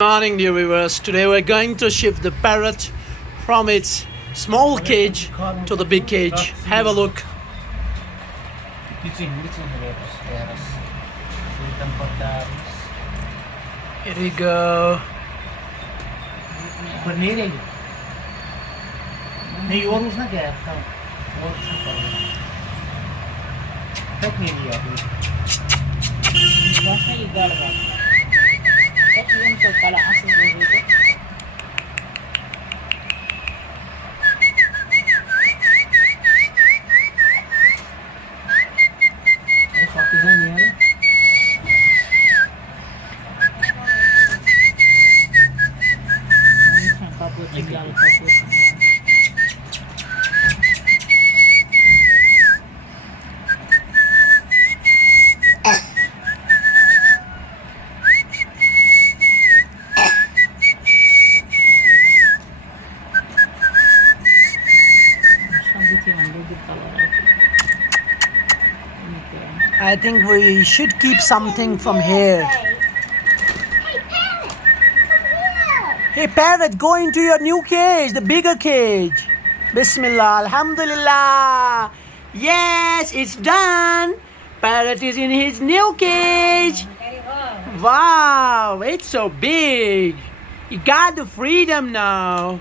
Morning, dear viewers. Today we're going to shift the parrot from its small cage to the big cage. Have a look. Here we go. I think we should keep something from here. Hey parrot, go into your new cage, the bigger cage. Bismillah, Alhamdulillah. Yes, it's done. Parrot is in his new cage. Wow, it's so big. You got the freedom now.